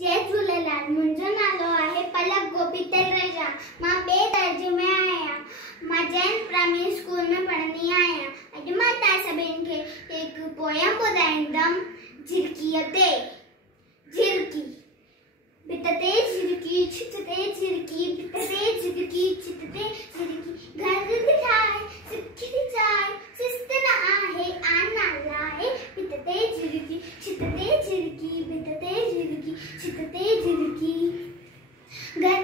जय झूलेलाल। मुंहिंजो नालो आहे पलक गोपी तलरेजा। मां ॿिए दर्जे में आहियां। मां जैन प्राइमरी स्कूल में पढ़ंदी आहियां। अॼु मां तव्हां सभिनि खे हिकु पोयम ॿुधाईंदमि झिरकीअ ते। झिरकी भित ते झिरकी, छित ते झिरकी, भित ते झिरकी, छित ते झिरकी, घर ठाहे सिखी थी चाहे, शिस्त न आहे आना लाए। भित ते झिरकी, छित ते झिरकी, भित ते झिरकी, छित ते झिरकी, घर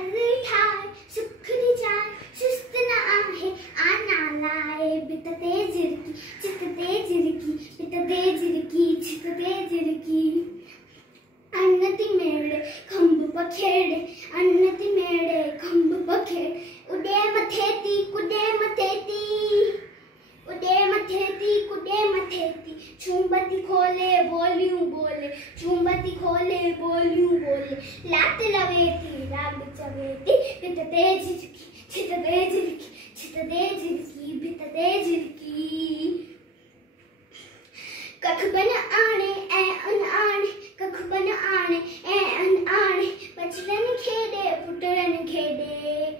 ठाहे सिखी चाहे, शिस्त न आहे आना लाए। भित ते झिरकी, छित ते झिरकी, भित ते झिरकी, छित ते झिरकी, अन्नती मेड़े खंभ पखेड़े, अन्नती मेड़े खंभ पखेड़े, उडे मथे ती कुडे मथे ती, उडे मथे ती कुडे मथे ती, चुंबती खोले बोलियूं बोले, चुंबती खोले बोलियूं बोले, लात लवेती राग चवेती। भित ते झिरकी, छित ते झिरकी, छित ते झिरकी, भित ते झिरकी, कख बन आणे ऐं अनआणे, कख बन आणे ऐं अनआणे, बचड़न खेॾे पुटरन खेॾे,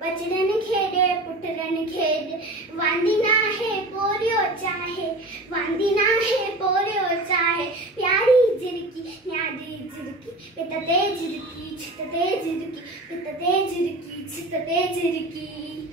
बचड़न खेॾे पुटरन खेॾे, वांदी नाहे पोरियो चाहे, वांदी नाहे पोरियो चाहे, प्यारी झिरकी न्यारी झिरकी, भित ते झिरकी, छित ते झिरकी, भित ते झिरकी, छित ते झिरकी।